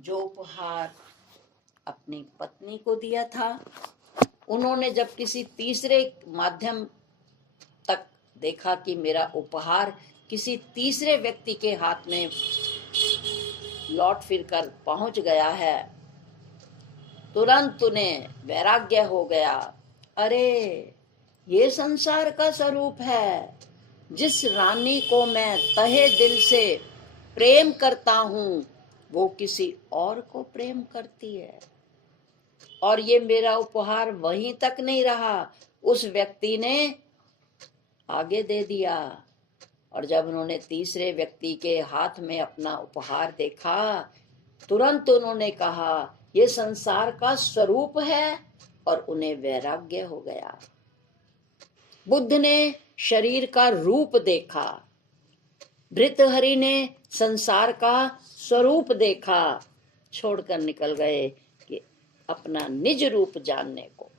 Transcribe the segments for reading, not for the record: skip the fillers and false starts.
जो उपहार अपनी पत्नी को दिया था, उन्होंने जब किसी तीसरे माध्यम तक देखा कि मेरा उपहार किसी तीसरे व्यक्ति के हाथ में लौट फिर कर पहुंच गया है, तुरंत उन्हें वैराग्य हो गया। अरे, ये संसार का स्वरूप है। जिस रानी को मैं तहे दिल से प्रेम करता हूं, वो किसी और को प्रेम करती है। और ये मेरा उपहार वहीं तक नहीं रहा, उस व्यक्ति ने आगे दे दिया। और जब उन्होंने तीसरे व्यक्ति के हाथ में अपना उपहार देखा, तुरंत उन्होंने कहा ये संसार का स्वरूप है, और उन्हें वैराग्य हो गया। बुद्ध ने शरीर का रूप देखा, भृतहरि ने संसार का स्वरूप देखा, छोड़कर निकल गए कि अपना निज रूप जानने को।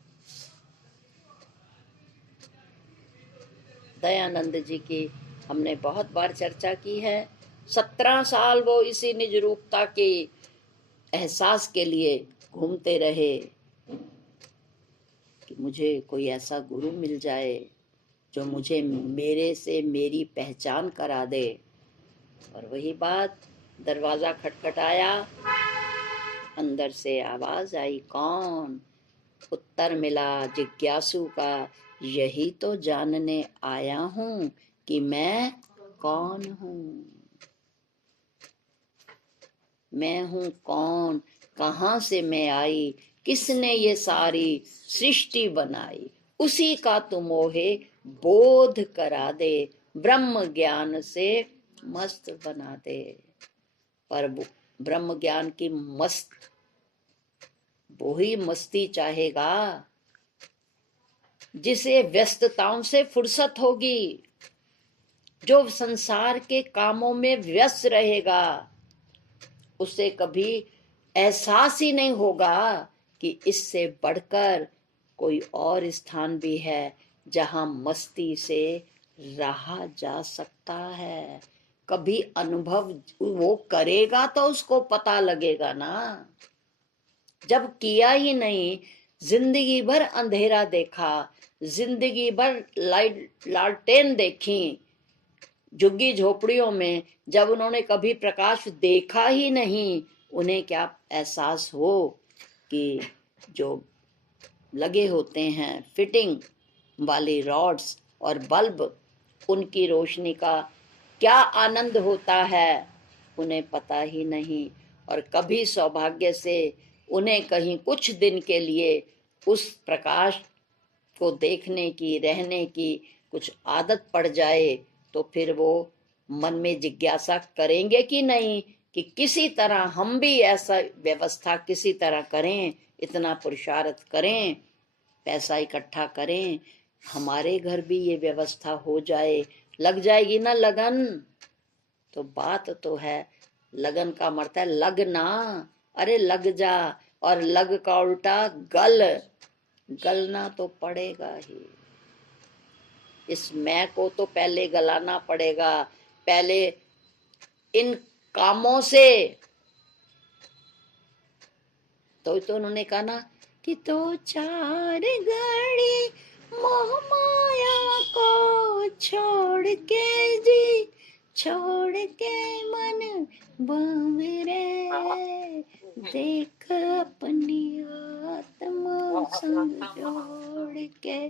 दयानंद जी की हमने बहुत बार चर्चा की है। 17 साल वो इसी निज रूपता के एहसास के लिए घूमते रहे कि मुझे कोई ऐसा गुरु मिल जाए जो मुझे मेरे से मेरी पहचान करा दे। और वही बात, दरवाजा खटखटाया, अंदर से आवाज आई, कौन? उत्तर मिला जिज्ञासु का, यही तो जानने आया हूं कि मैं कौन हूं। मैं हूं कौन, कहां से मैं आई, किसने ये सारी सृष्टि बनाई, उसी का तू मोहे बोध करा दे, ब्रह्म ज्ञान से मस्त बना दे। पर ब्रह्म ज्ञान की वो ही मस्ती चाहेगा जिसे व्यस्तताओं से फुर्सत होगी। जो संसार के कामों में व्यस्त रहेगा, उसे कभी एहसास ही नहीं होगा कि इससे बढ़कर कोई और स्थान भी है जहां मस्ती से रहा जा सकता है। कभी अनुभव वो करेगा तो उसको पता लगेगा ना। जब किया ही नहीं, जिंदगी भर अंधेरा देखा, जिंदगी भर लालटेन देखी झुग्गी झोपड़ियों में, जब उन्होंने कभी प्रकाश देखा ही नहीं, उन्हें क्या एहसास हो कि जो लगे होते हैं फिटिंग वाली रॉड्स और बल्ब, उनकी रोशनी का क्या आनंद होता है, उन्हें पता ही नहीं। और कभी सौभाग्य से उन्हें कहीं कुछ दिन के लिए उस प्रकाश को देखने की, रहने की कुछ आदत पड़ जाए, तो फिर वो मन में जिज्ञासा करेंगे कि नहीं कि किसी तरह हम भी ऐसा व्यवस्था किसी तरह करें, इतना पुरुषार्थ करें, पैसा इकट्ठा करें, हमारे घर भी ये व्यवस्था हो जाए। लग जाएगी ना लगन। तो बात तो है, लगन का मतलब है लगना। अरे लग जा, और लग का उल्टा गलना तो पड़ेगा ही। इस मैं को तो पहले गलाना पड़ेगा, पहले इन कामों से। तो उन्होंने कहा ना कि तो 4 घड़ी मोह माया को छोड़ के जी, छोड़ के मन बावरे, देख अपनी आत्मा संग जोड़ के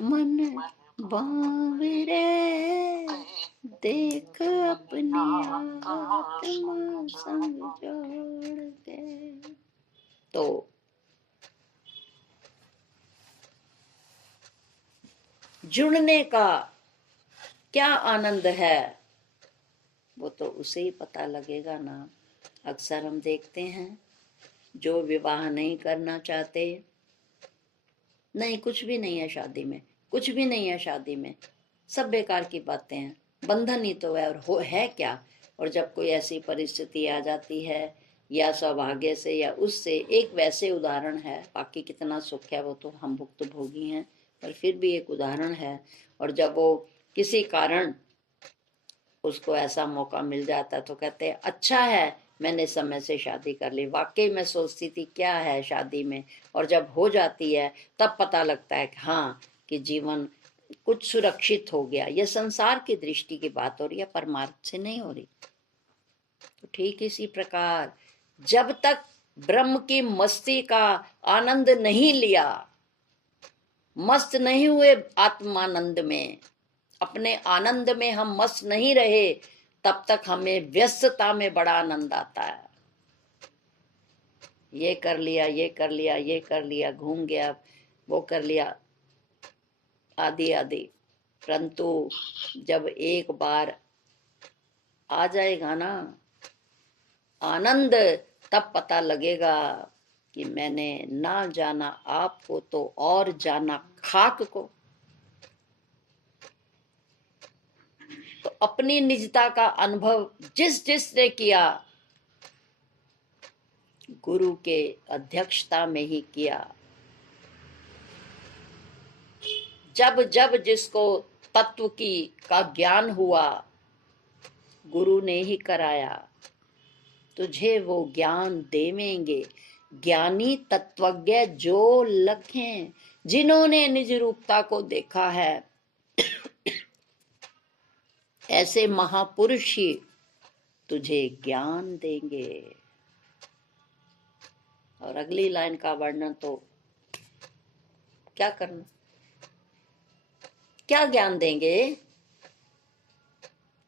मन बावरे, देख अपनी आत्मा संग जोड़ के। तो जुड़ने का क्या आनंद है, वो तो उसे ही पता लगेगा ना। अक्सर हम देखते हैं जो विवाह नहीं करना चाहते, नहीं कुछ भी नहीं है शादी में, कुछ भी नहीं है शादी में, सब बेकार की बातें हैं, बंधन ही तो है और है क्या। और जब कोई ऐसी परिस्थिति आ जाती है, या सौभाग्य से या उससे, एक वैसे उदाहरण है, बाकी कितना सुख है वो तो हम भुक्तभोगी हैं, पर फिर भी एक उदाहरण है। और जब वो किसी कारण उसको ऐसा मौका मिल जाता है तो कहते हैं अच्छा है मैंने समय से शादी कर ली। वाकई मैं सोचती थी क्या है शादी में, और जब हो जाती है तब पता लगता है कि हाँ, कि जीवन कुछ सुरक्षित हो गया। यह संसार की दृष्टि की बात हो रही है, परमार्थ से नहीं हो रही। तो ठीक इसी प्रकार जब तक ब्रह्म की मस्ती का आनंद नहीं लिया, मस्त नहीं हुए आत्मानंद में, अपने आनंद में हम मस्त नहीं रहे, तब तक हमें व्यस्तता में बड़ा आनंद आता है। ये कर लिया, ये कर लिया, ये कर लिया, घूम गया, वो कर लिया, आदि आदि। परंतु जब एक बार आ जाएगा ना आनंद, तब पता लगेगा कि मैंने ना जाना आपको तो और जाना खाक को। तो अपनी निजता का अनुभव जिस जिसने किया, गुरु के अध्यक्षता में ही किया। जब जब जिसको तत्व की का ज्ञान हुआ, गुरु ने ही कराया। तुझे वो ज्ञान देवेंगे ज्ञानी तत्वज्ञ जो लखें, जिन्होंने निज रूपता को देखा है। ऐसे महापुरुष ही तुझे ज्ञान देंगे। और अगली लाइन का वर्णन तो क्या करना, क्या ज्ञान देंगे,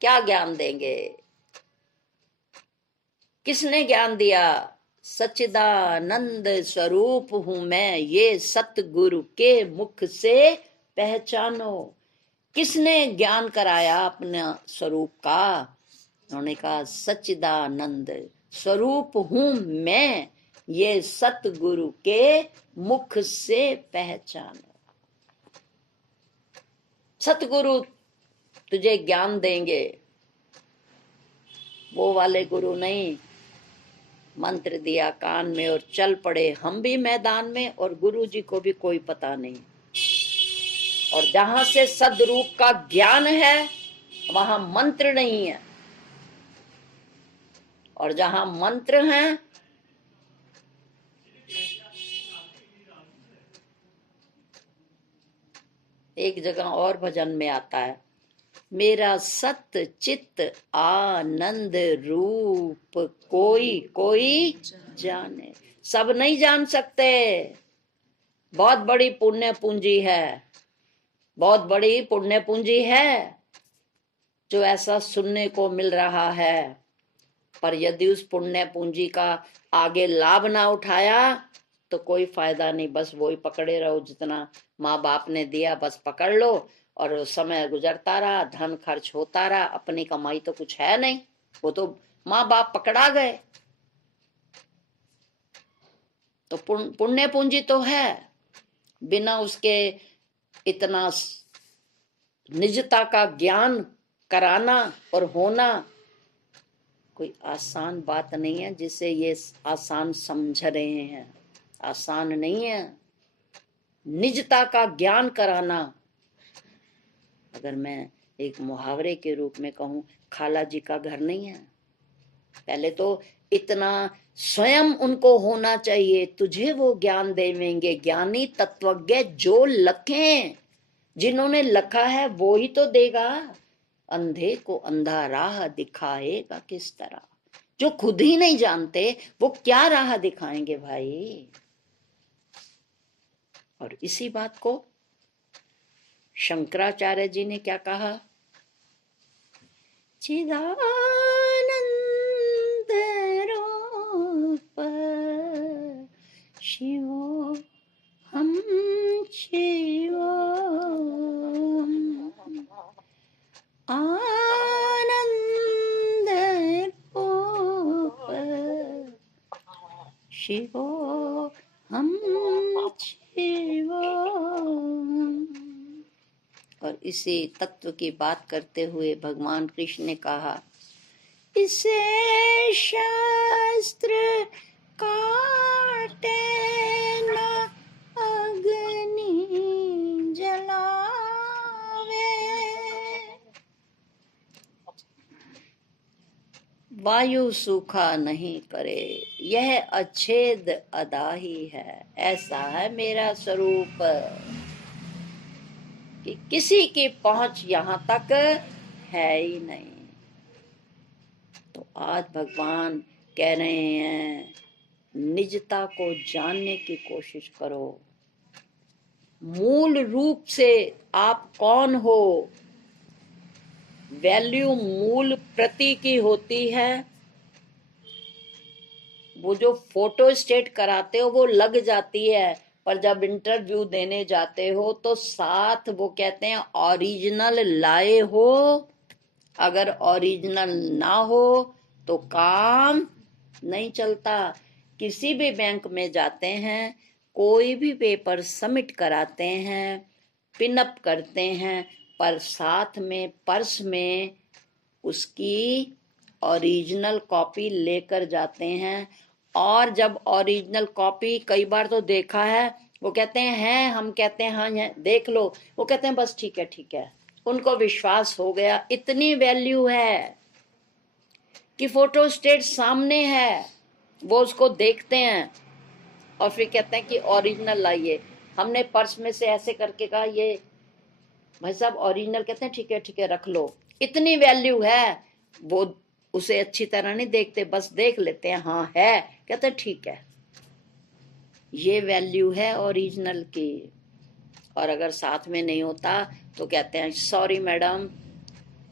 क्या ज्ञान देंगे, किसने ज्ञान दिया? सच्चिदानंद स्वरूप हूं मैं, ये सतगुरु के मुख से पहचानो। किसने ज्ञान कराया अपना स्वरूप का? उन्होंने कहा सच्चिदानंद स्वरूप हूं मैं, ये सतगुरु के मुख से पहचानो। सतगुरु तुझे ज्ञान देंगे, वो वाले गुरु नहीं मंत्र दिया कान में और चल पड़े हम भी मैदान में, और गुरु जी को भी कोई पता नहीं। और जहां से सदरूप का ज्ञान है वहां मंत्र नहीं है, और जहां मंत्र हैं एक जगह और भजन में आता है, मेरा सत चित आनंद रूप कोई कोई जाने। सब नहीं जान सकते। बहुत बड़ी पुण्य पूंजी है, बहुत बड़ी पुण्य पूंजी है जो ऐसा सुनने को मिल रहा है। पर यदि उस पुण्य पूंजी का आगे लाभ ना उठाया तो कोई फायदा नहीं। बस वही पकड़े रहो, जितना माँ बाप ने दिया बस पकड़ लो, और समय गुजरता रहा, धन खर्च होता रहा, अपनी कमाई तो कुछ है नहीं, वो तो माँ बाप पकड़ा गए। तो पुण्य पूंजी तो है, बिना उसके इतना निजता का ज्ञान कराना और होना कोई आसान बात नहीं है, जिसे ये आसान समझ रहे हैं। आसान नहीं है निजता का ज्ञान कराना। अगर मैं एक मुहावरे के रूप में कहूं, खाला जी का घर नहीं है। पहले तो इतना स्वयं उनको होना चाहिए, तुझे वो ज्ञान देवेंगे ज्ञानी तत्वज्ञ जो लखें। जिन्होंने लखा है वो ही तो देगा। अंधे को अंधा राह दिखाएगा किस तरह। जो खुद ही नहीं जानते वो क्या राह दिखाएंगे भाई। और इसी बात को शंकराचार्य जी ने क्या कहा, चिदानंद रूप शिवो हम शिवो आनंद रूप शिवो हम शिवो। और इसी तत्व की बात करते हुए भगवान कृष्ण ने कहा, इसे शास्त्र काटे न अग्नि जलावे, वायु सूखा नहीं करे, यह अच्छेद अदा ही है। ऐसा है मेरा स्वरूप कि किसी की पहुंच यहाँ तक है ही नहीं। तो आज भगवान कह रहे हैं निजता को जानने की कोशिश करो। मूल रूप से आप कौन हो? वैल्यू मूल प्रति की होती है। वो जो फोटो स्टेट कराते हो वो लग जाती है, पर जब इंटरव्यू देने जाते हो तो साथ वो कहते हैं ओरिजिनल लाए हो। अगर ओरिजिनल ना हो तो काम नहीं चलता। किसी भी बैंक में जाते हैं, कोई भी पेपर सबमिट कराते हैं, पिनअप करते हैं, पर साथ में पर्स में उसकी ओरिजिनल कॉपी लेकर जाते हैं। और जब ओरिजिनल कॉपी कई बार तो देखा है, वो कहते हैं हम कहते हैं हाँ देख लो, वो कहते हैं बस ठीक है ठीक है। उनको विश्वास हो गया। इतनी वैल्यू है कि फोटो स्टेट सामने है, वो उसको देखते हैं और फिर कहते हैं कि ओरिजिनल लाइए। हमने पर्स में से ऐसे करके कहा ये भाई साहब ओरिजिनल, कहते हैं ठीक है रख लो। इतनी वैल्यू है। वो उसे अच्छी तरह नहीं देखते, बस देख लेते हैं हाँ है, कहते हैं ठीक है। ये वैल्यू है ओरिजिनल की। और अगर साथ में नहीं होता तो कहते हैं सॉरी मैडम,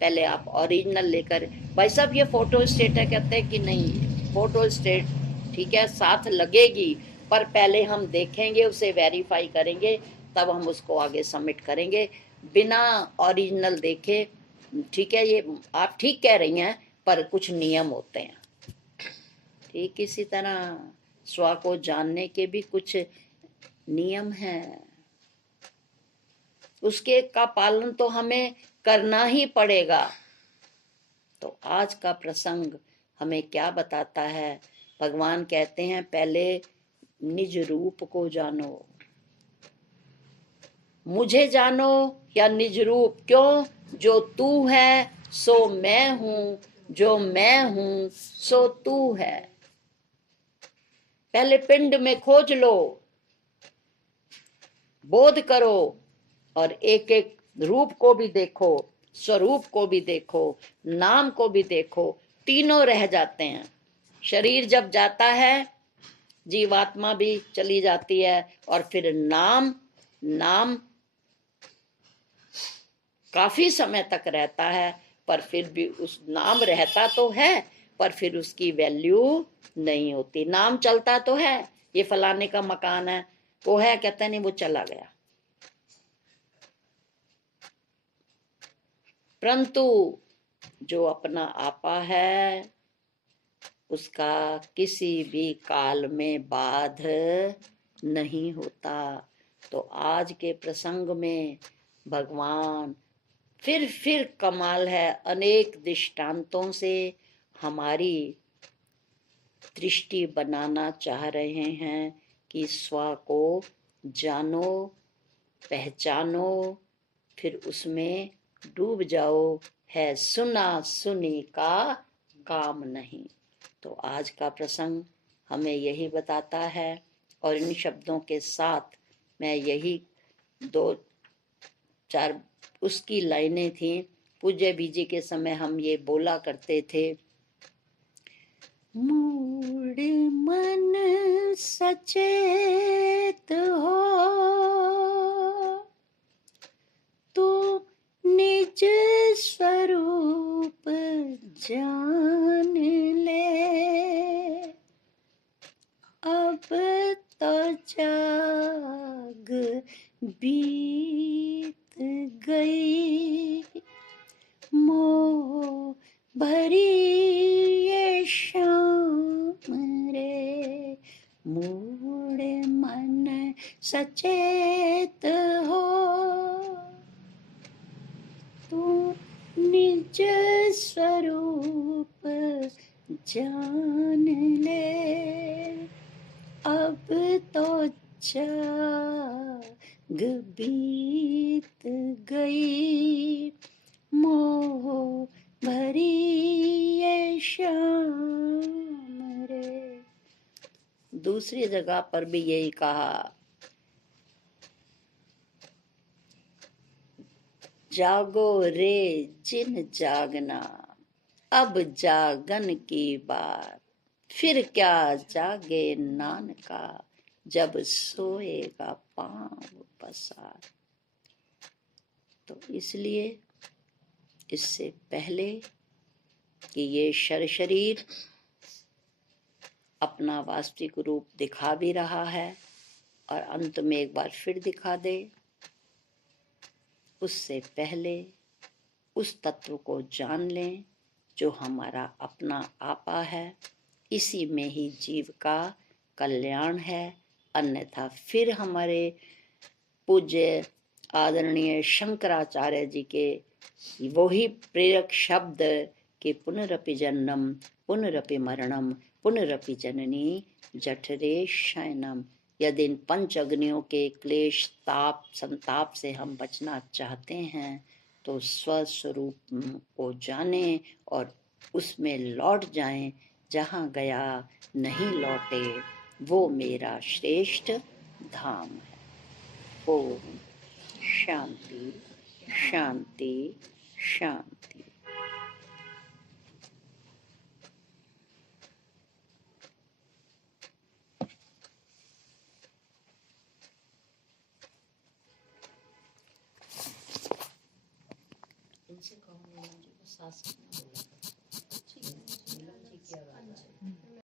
पहले आप ओरिजिनल लेकर। भाई साहब ये फोटो स्टेट है, कहते हैं कि नहीं फोटो स्टेट ठीक है साथ लगेगी, पर पहले हम देखेंगे, उसे वेरीफाई करेंगे, तब हम उसको आगे सबमिट करेंगे। बिना ओरिजिनल देखे ठीक है, ये आप ठीक कह रही हैं, पर कुछ नियम होते हैं। ठीक इसी तरह स्व को जानने के भी कुछ नियम हैं, उसके का पालन तो हमें करना ही पड़ेगा। तो आज का प्रसंग हमें क्या बताता है? भगवान कहते हैं पहले निज रूप को जानो। मुझे जानो या निज रूप? क्यों? जो तू है सो मैं हूं, जो मैं हूं सो तू है। पहले पिंड में खोज लो, बोध करो, और एक एक रूप को भी देखो, स्वरूप को भी देखो, नाम को भी देखो। तीनों रह जाते हैं। शरीर जब जाता है, जीवात्मा भी चली जाती है, और फिर नाम काफी समय तक रहता है, पर फिर भी उस नाम रहता तो है, पर फिर उसकी वैल्यू नहीं होती। नाम चलता तो है, ये फलाने का मकान है, वो है, कहता नहीं वो चला गया। परंतु जो अपना आपा है उसका किसी भी काल में बाध नहीं होता। तो आज के प्रसंग में भगवान फिर कमाल है, अनेक दृष्टांतों से हमारी दृष्टि बनाना चाह रहे हैं कि स्व को जानो, पहचानो, फिर उसमें डूब जाओ। है सुना सुनी का काम नहीं। तो आज का प्रसंग हमें यही बताता है, और इन शब्दों के साथ मैं यही दो चार उसकी लाइनें थी। पूज्य बीजी के समय हम ये बोला करते थे, मूड मन सचेत हो तो निज स्वरूप जान ले। अब तो जाग बीत गई, मोह भरी ये शाम रे। मूड मन सचेत हो तू निज स्वरूप जान ले। अब तो जाग बीत गई, मोह भरी ये शाम दूसरी जगह पर भी यही कहा, जागो रे जिन जागना, अब जागन की बात, फिर क्या जागे नानका, जब सोएगा पांव पसार। तो इसलिए इससे पहले कि ये शरीर अपना वास्तविक रूप दिखा भी रहा है और अंत में एक बार फिर दिखा दे, उससे पहले उस तत्व को जान लें जो हमारा अपना आपा है। इसी में ही जीव का कल्याण है। अन्यथा फिर हमारे पूज्य आदरणीय शंकराचार्य जी के वही प्रेरक शब्द कि पुनरपि जन्मम पुनरपि मरणम पुनरपि जननी जठरे शयनम। यदि इन पंच अग्नियों के क्लेश ताप संताप से हम बचना चाहते हैं तो स्वस्वरूप को जानें और उसमें लौट जाएं। जहाँ गया नहीं लौटे वो मेरा श्रेष्ठ धाम है। ओम शांति शांति शांति। इनसे कहो मीना जी को सास